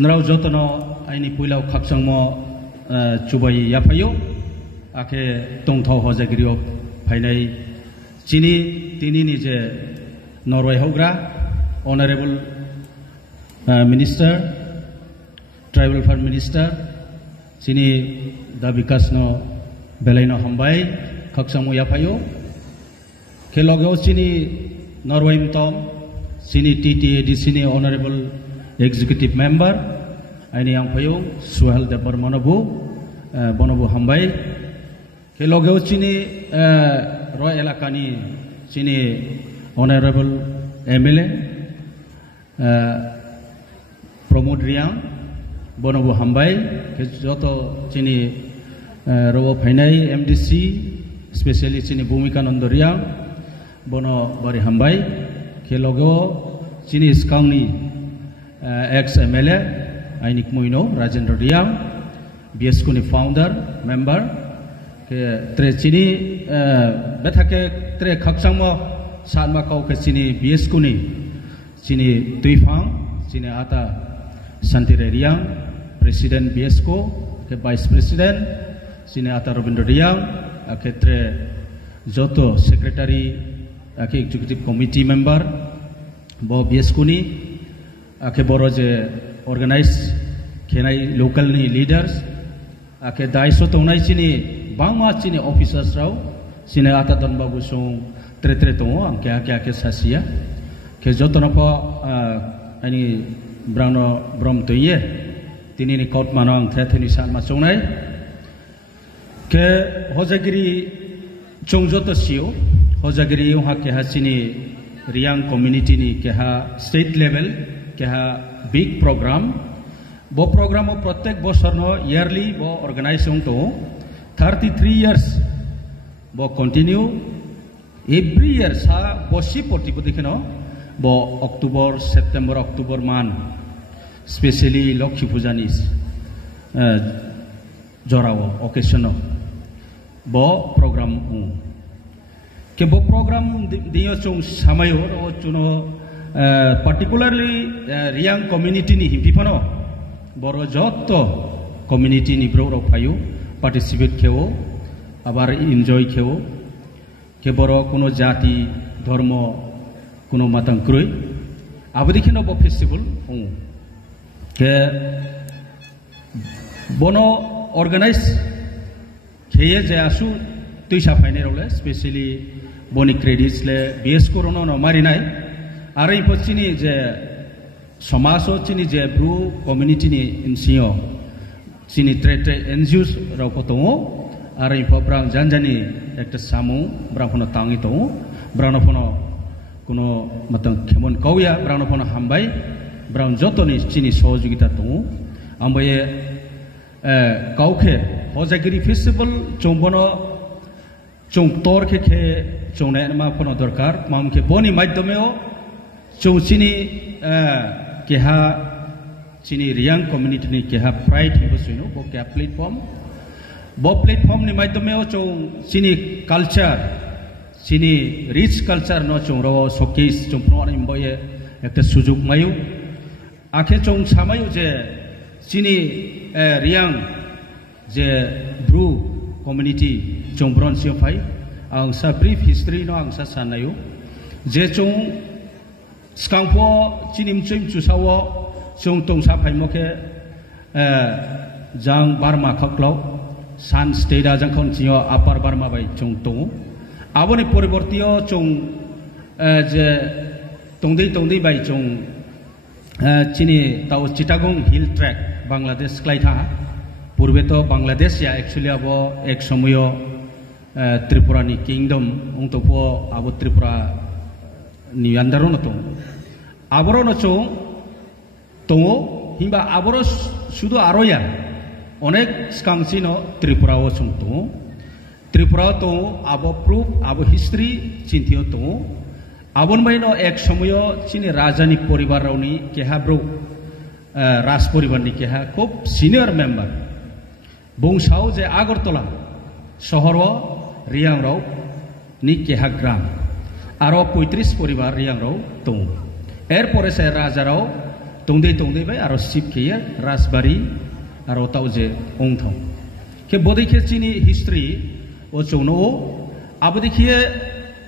nrau jotono aini puilau khaksangmo chubai yapayo ake tongthau hojagiriyo phainai chini tinini je Norway hogra honorable minister tribal affairs minister chini da vikasno belaino hambai khaksangmo yapayo ke logeo chini Norway mtom chini TTAD chini honorable executive member aini yang payung Suhel Debar Manabu Bonobu hambai ke logeo chini Roy Elakani chini honorable MLA Pramod Riang Bonobu hambai ke joto chini Robo Phainai MDC especially chini Bhumika Nando Riang Bono bari hambai ke logeo chini Skangni ex MLA Ainik Muino Rajendra Riang BSK ni founder member ke tre chini bethake tre khaksangmo sanma kau ke chini BSK ni chini Tuifang chini ata Santire Riang president BSK ke vice president chini ata Robindra Riang ke tre joto secretary ke executive committee member bo BSK ni ke boro je organize kenai local ni leaders ke daiso tongnai chini bangma chini officers rao chini ata don babu song tre tongo ang ke sasia ke jotono po ani brano brom toye tini ni court manang thetheni san ma songnai ke hojagiri chongjoto sio hojagiri ha ke ha chini Riang community ni ke ha state level ke ha big program bo program o pratek bosor no yearly bo organization to 33 years bo continue every year sa bosi poti dikino bo October September October man especially Lokhi Pujanis jorawo occasion bo program ke bo program diyo chung samayo o chuno particularly Riang community ni himpipano boro joto community ni bro rok payu participate keo abar enjoy keo ke boro kuno jati dharma kuno matang krui abadi kino bo festival ke bono organize keye je asu tuisa faine role especially boni credits le BS korono no marinai arai pochini je somaso chini je bru community ni insio chini trete NGOs rapotongo arai pobrang janjani ekta samu braphono tangi to brano phono kuno matang khemon kauya brano phono hambai brown jotoni chini sohojogita to ambaye kauke hojagiri festival chombono chung tor ke chongne ma phono dorkar mamke boni maiddomeo chung chini keha chini Riang community ni keha pride hibosuino bo keha platform ni maiddomeo chung chini culture chini rich culture no chung ro showcase chung pro ni boye ekta sujug mayu akhe chung samayu je chini Riang je bru community chung bron sio phai ang sa brief history no ang sa sanayo je chung skangpo chinim chim chusawo chung tong sa phai moke jang Burma khaklo san state a jang khon chio upper Burma bai chung tong aboni poribortio chung je tongdei bai chung chini tau Chittagong hill track Bangladesh klaitha purbe to Bangladesh ya actually abo ek somoyo Tripura ni kingdom untuk po abo Tripura ni andaro no to aboro no chung tongo himba aboro sudo aroya onek skangsi no Tripura o chung to Tripura to abo proof abo history chintio to abon mai no ek somoyo chini rajani poribar rauni keha bro ras poribar ni keha khub senior member bungsao je Agartala শহর Riang rau ni keha gram aro 35 পরিবার Riang rau to এরপরে সে রাজারাও tongdei tongdei bai aro sip ke rasbari aro tauze ongthau ke bodai ke chini history o chongno abodi ke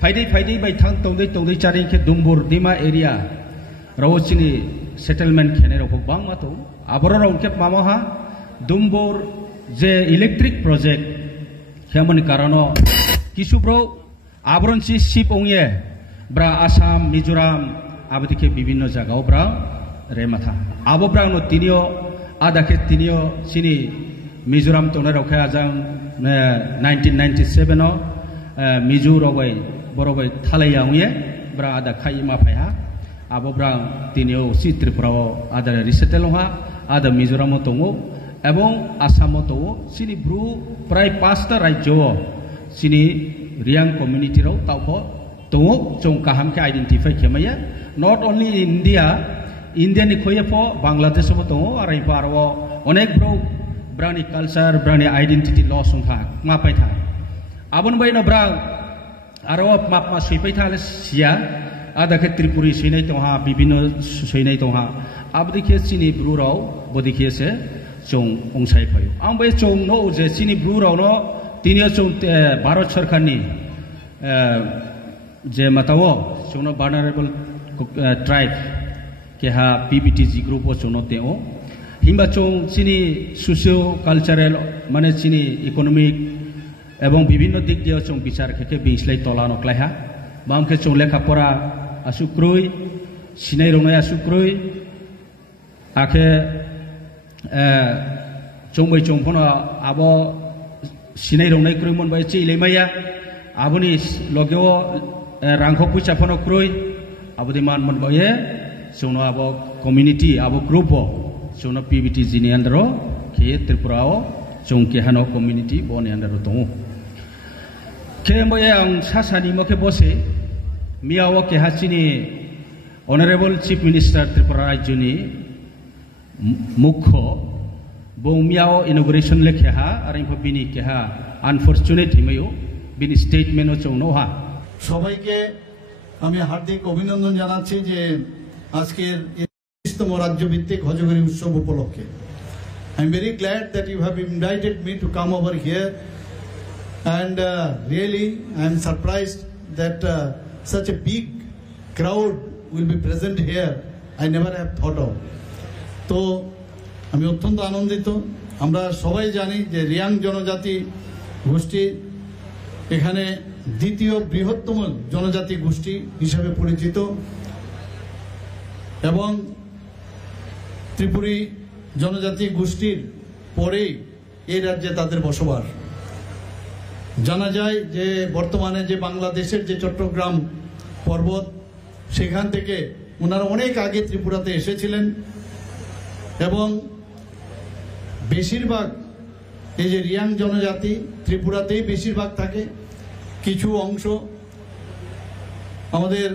faidai bai thang tongdei tongdei charing ke dumbur dima area rawo chini settlement khene rok bang ma to aboro rong ke mama ha dumbur je electric project kemon karono kisu bro abron chi sip ongye bra Assam Mizoram abodi ke bibhinno jagao bra rematha abo bra no tinio ada ke tinio chini Mizoram tone rokhe ajang 1997 no Mizoro bai borobai thalai angye bra ada khai ma phaiha abo bra tinio si Tripura ada resettle ha ada Mizoram tongo ebong Assam tongo chini bru prai 5টা রাজ্য chini Riang community ro taupo tongo chong kaham ke identify khemaya not only India ni khoye po Bangladesh mo tongo arai parwo onek bro brani culture brani identity loss ongtha ma pai tha abon bai no bra aro map ma sui pai tha sia ada ke Tripuri sinai tongha bibino sinai tongha abdi ke chini bru ro bodi ke se chong ongsai phayo am bai chong no je chini bru ro no tinio chong Bharat sarkar ni je matawo chong no vulnerable tribe ke ha PBTG group o chong no teo himba chong chini socio cultural mane chini economic এবং বিভিন্ন দিক দিয়ে চং বিচার খেকে বিসলাই তলানো ক্লাইহা বামকে চং লেখাপড়া আসুক্রই Sinai রংনাই আসুক্রই আখে চংবাই চংফন আব Sinai রংনাই ক্রই মনবাই চিলেমাইয়া আবনি লগেও রাংখ পয়সা ফন ক্রই আবদি মান মনবাইয়ে চংনো আব কমিউনিটি আব গ্রুপ চংনো PBT জিনি আন্ডারো খেয়ে ত্রিপুরাও চং কেহানো কমিউনিটি বনি আন্ডারো দङ Kemboya ang sasani mo ke bose miawo ke hachini Honorable Chief Minister Tripura Rajyoni mukho bong miawo inauguration lekhe ha aring bini ke ha unfortunate himayo bini statement o chongno ha সবাইকে আমি হার্দিক অভিনন্দন জানাচ্ছি যে আজকের 30তম রাজ্য ভিত্তিক হজগরি উৎসব উপলক্ষে I am very glad that you have invited me to come over here. And really, I am surprised that such a big crowd will be present here. I never have thought of. So, আমি অত্যন্ত আনন্দিত আমরা সবাই জানি যে রিয়াং জনজাতি গোষ্ঠী এখানে দ্বিতীয় বৃহত্তম জনজাতি গোষ্ঠী হিসেবে পরিচিত এবং ত্রিপুরী জনজাতি গোষ্ঠীর পরেই এই রাজ্যে তাদের বসবাস জানা যায় যে বর্তমানে যে বাংলাদেশের যে চট্টগ্রাম পর্বত সেখান থেকে ওনারা অনেক আগে ত্রিপুরাতে এসেছিলেন এবং বেশিরভাগ এই যে রিয়াং জনজাতি ত্রিপুরাতেই বেশিরভাগ থাকে কিছু অংশ আমাদের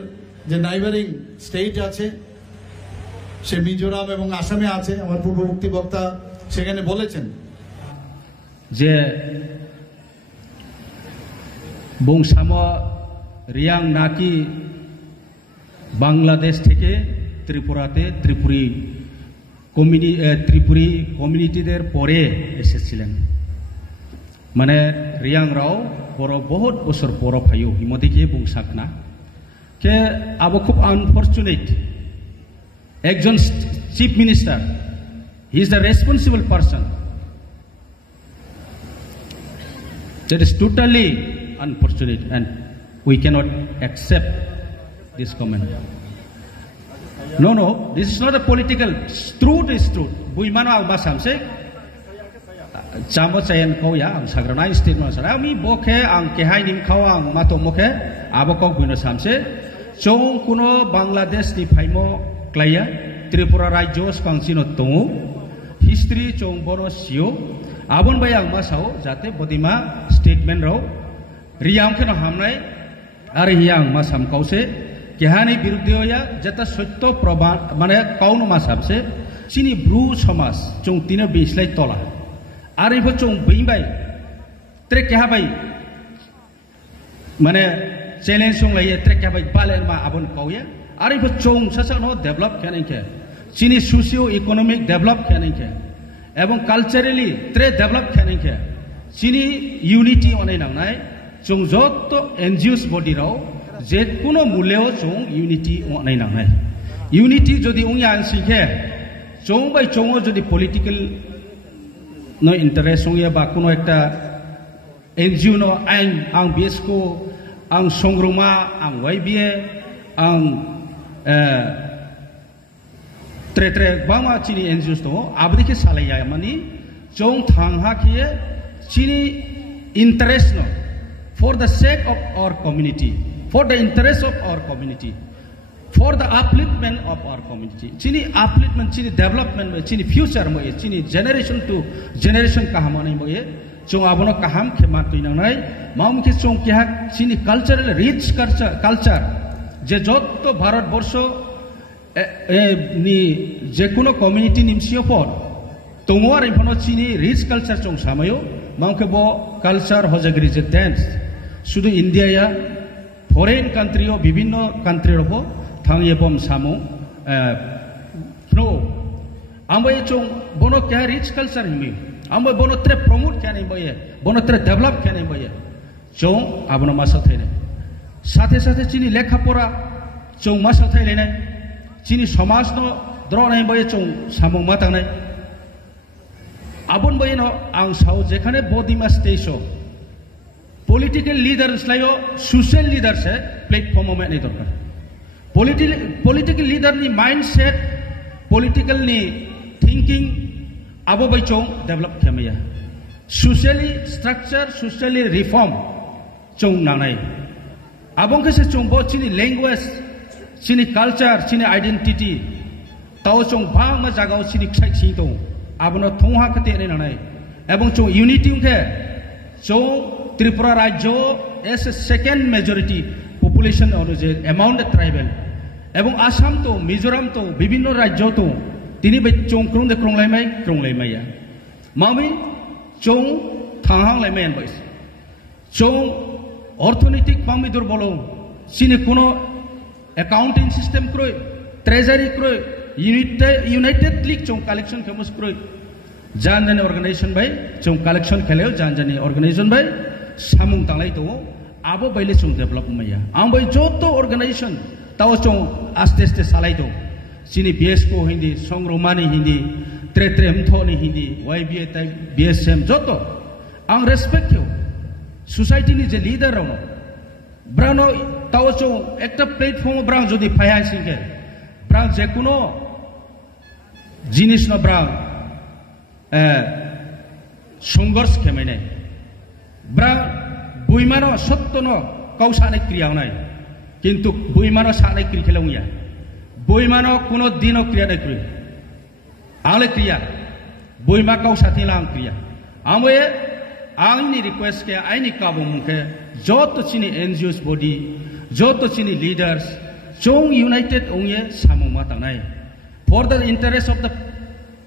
যে নাইবারিং স্টেট আছে সে মিজোরাম এবং আসামে আছে আমার পূর্ববর্তী বক্তা সেখানে বলেছেন যে বংশামো রিয়াং নাকি বাংলাদেশ থেকে ত্রিপুরাতে ত্রিপুরি কমিউনিটিদের পরে এসেছিলেন মানে রিয়াং রাও বড় বহুত বছর পর ফাইও হিমদিকে বংশাক না কে আবো খুব আনফরচুনেট একজন chief minister he is the responsible person that is totally unfortunate and we cannot accept this comment. No, this is not a political. Truth is truth. Bui mano ang basam se. Jamo sayan kau ya ang sagranai statement sa. Ami bokhe ang kehay nim kawa ang mato mokhe abokok buino samse. Chong kuno Bangladesh ni phaimo klaya Tripura Rajyo kangsino tongu history chong bono sio abon bayang masao jate bodima statement ro Reang কেন হামনাই আর হিয়াং মাসাম কাউসে কেহানি বিরুদ্ধে যেটা সত্য প্রমাণ মানে কাউন মাসাবসে চিনি Bru সমাজ চং তিনে বিসলাই তলা আর ইফ চং বইবাই ত্রে কেহাবাই মানে চ্যালেঞ্জ সং লাইয়ে ত্রে কেহাবাই বালেন মা আবন কাউয়া আর ইফ চং সাসা নো ডেভেলপ কেন কে chini socio-economic develop khaning khe ebong culturally tre develop khaning khe chini unity onai nangnai chung jotto NGOs body rao je kuno muleo chung unity onai nangnai unity jodi ungya ansingkhe chung bai chungo jodi political no interest ungya ba kuno ekta NGO no ang BSco ang songruma ang YBA ang tre bama chini NGOs to abdi ke salaya mani chong thangha khie chini interest no for the sake of our community, for the interest of our community, for the upliftment of our community. Chini upliftment, chini development, chini future mo ye, chini generation to generation kahamani mo ye. Chong abono kaham khema tuina nai. Maum ke chong kya chini cultural rich culture. Je jotto Bharat borsho ni je kuno community nimsio por. Tongwar impono chini rich culture chong samayo. Maum ke bo culture hojagri je dance. Sudu India ya foreign country o bibinno country ro thangye bom samo pro amboy chong bono kya rich culture himi amboy bono tre promote kya nahi boye bono tre develop kya nahi boye chong abono masa thaine sathe chini lekha pora chong masa thaile nai chini samaj no dro nahi boye chong samong matang nai abon boye no ang sao jekhane bodima stage o political leaders layo social leaders hai platform mein nahi dorkar political leader ni mindset political ni thinking abo bai chong develop khamaya socially structure socially reform chong nanai abong ke se chong bo chini language chini culture chini identity tao chong bang ma jagao chini khai chi to abono thongha khate ne nanai ebong chong unity ke chong Tripura Rajyo as a second majority population অনুযায়ী among the tribal এবং আসাম তো মিজোরাম তো বিভিন্ন রাজ্য তো তিনি বে চং ক্রং de krong lai mai ya mami chong thang lai mai boys chong অর্থনৈতিক পামি দুর্বল সিনে কোন অ্যাকাউন্টিং সিস্টেম ক্রয় ট্রেজারি ক্রয় ইউনাইটেড লিগ চং কালেকশন কেমস ক্রয় জানজানি অর্গানাইজেশন বাই চং কালেকশন খেলেও জানজানি organisation by samung tanglai to abo baile chung develop maya ambai joto organization taw chung aste salai do sini BSco hindi songromani hindi tre mthoni hindi YBA tai BSM joto ang respect yo society ni je leader ro brano taw chung ekta platform brang jodi phaya singke brang je kuno jinis no brang সংঘর্ষ খেমেনে bra বইমানো সত্যনো কৌশানে ক্রিয়া নাই কিন্তু বইমানো সানে ক্রিয়া খেলুয়া বইমানো কোনো দিনও ক্রিয়া নাই ক্রিয়া আলে ক্রিয়া বইমা কৌশাতি লাং ক্রিয়া আমে আইনি রিকোয়েস্ট কে আইনি কাবু মুখে যত চিনি এনজিওস বডি যত চিনি লিডার্স চং ইউনাইটেড ওয়ে সামু মাতা নাই for the interest of the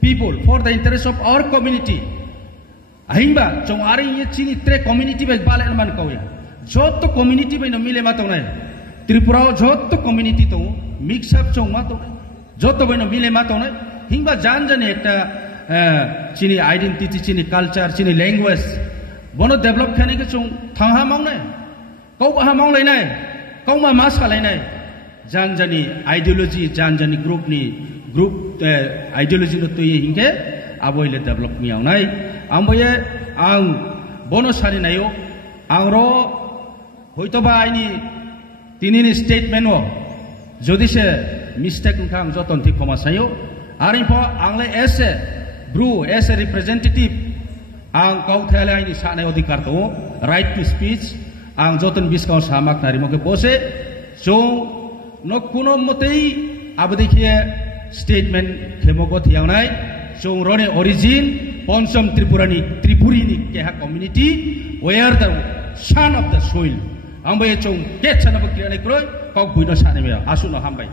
people for the interest of our community ahimba chong ari ye chini tre community be bale man kauya jotto community be no mile ma to nai tripura jotto community to mix up chong ma to jotto be no mile ma to nai hingba jan jane ekta chini identity chini culture chini language bono develop khane ke chong thangha mang nai kau ba mang lai nai kau ma mas ka lai nai jan jani ideology jan jani group ideology no to ye hingke aboile develop mi aw nai amboye ang bono sari nayo ang ro hoito ba aini tinini statement o jodi se mistake kham joton thi khoma sayo arin po angle as a representative ang kau thale aini sane odhikar to right to speech ang joton biskau samak nari moke bose so no kuno motei abdikhe statement kemogot yawnai chong rone origin Ponsom Tripurini keha community where the son of the soil ambai chong ke chana bakri kroy kok buino sane me asuno hambai